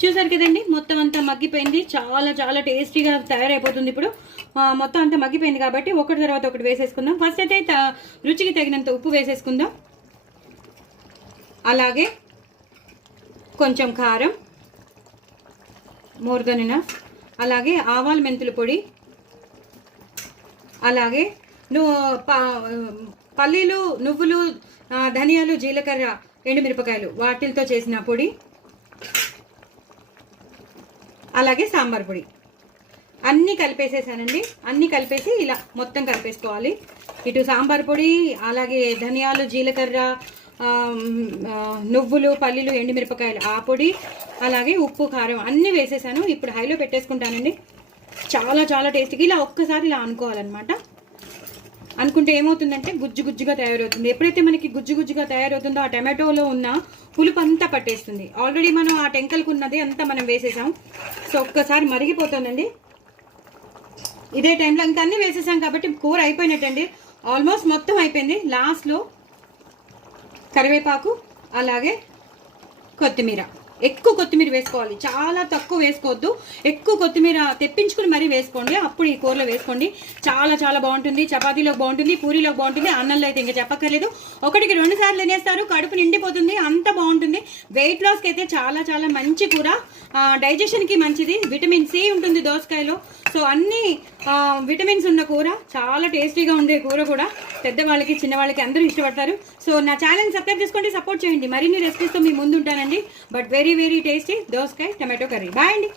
చూసారు కదండి, మొత్తం అంతా మగ్గిపోయింది. చాలా చాలా టేస్టీగా తయారైపోతుంది. ఇప్పుడు మొత్తం అంతా మగ్గిపోయింది కాబట్టి ఒకటి తర్వాత ఒకటి వేసేసుకుందాం. ఫస్ట్ అయితే రుచికి తగినంత ఉప్పు వేసేసుకుందాం. అలాగే కొంచెం కారం, మోర్ దెన్ ఎనఫ్. అలాగే ఆవాల మెంతుల పొడి, అలాగే పల్లీలు, నువ్వులు, ధనియాలు, జీలకర్ర, ఎండుమిరపకాయలు వాటితో చేసిన పొడి, అలాగే సాంబార్ పొడి అన్నీ కలిపేసేసానండి. అన్నీ కలిపేసి ఇలా మొత్తం కలిపేసుకోవాలి. ఇటు సాంబార్ పొడి, అలాగే ధనియాలు, జీలకర్ర, నువ్వులు, పల్లీలు, ఎండుమిరపకాయలు ఆ పొడి, అలాగే ఉప్పు, కారం అన్నీ వేసేసాను. ఇప్పుడు హైలో పెట్టేసుకుంటానండి. చాలా చాలా టేస్టీగా ఇలా ఒక్కసారి ఇలా అనుకోవాలన్నమాట. అనుకుంటే ఏమవుతుందంటే గుజ్జు గుజ్జుగా తయారవుతుంది. ఎప్పుడైతే మనకి గుజ్జు గుజ్జుగా తయారవుతుందో ఆ టమాటోలో ఉన్న పులుపు అంతా పట్టేస్తుంది. ఆల్రెడీ మనం ఆ టెంకలకు ఉన్నది అంతా మనం వేసేసాం. సో ఒక్కసారి మరిగిపోతుందండి. ఇదే టైంలో ఇంకా అన్నీ వేసేసాం కాబట్టి కూర అయిపోయినట్టండి. ఆల్మోస్ట్ మొత్తం అయిపోయింది. లాస్ట్లో కరివేపాకు, అలాగే కొత్తిమీర. ఎక్కువ కొత్తిమీర వేసుకోవాలి, చాలా తక్కువ వేసుకోవద్దు. ఎక్కువ కొత్తిమీర తెప్పించుకుని మరీ వేసుకోండి. అప్పుడు ఈ కూరలో వేసుకోండి. చాలా చాలా బాగుంటుంది. చపాతీలోకి బాగుంటుంది, పూరీలోకి బాగుంటుంది, అన్నంలో అయితే ఇంకా చెప్పక్కర్లేదు. 1-2 సార్లు తినేస్తారు, కడుపు నిండిపోతుంది, అంత బాగుంటుంది. వెయిట్ లాస్కి అయితే చాలా చాలా మంచి కూర, డైజెషన్కి మంచిది. విటమిన్ సి ఉంటుంది దోసకాయలో. సో అన్ని విటమిన్స్ ఉన్న కూర, చాలా టేస్టీగా ఉండే కూర కూడా. పెద్దవాళ్ళకి చిన్నవాళ్ళకి అందరూ ఇష్టపడతారు. సో నా ఛానల్ సబ్స్క్రైబ్ చేసుకోండి, సపోర్ట్ చేయండి. మరిన్ని రెసిపీస్తో మీ ముందు ఉంటానండి. బట్ వెరీ వెరీ టేస్టీ దోసకాయ టమాటో కర్రీ. బాయ్ అండి.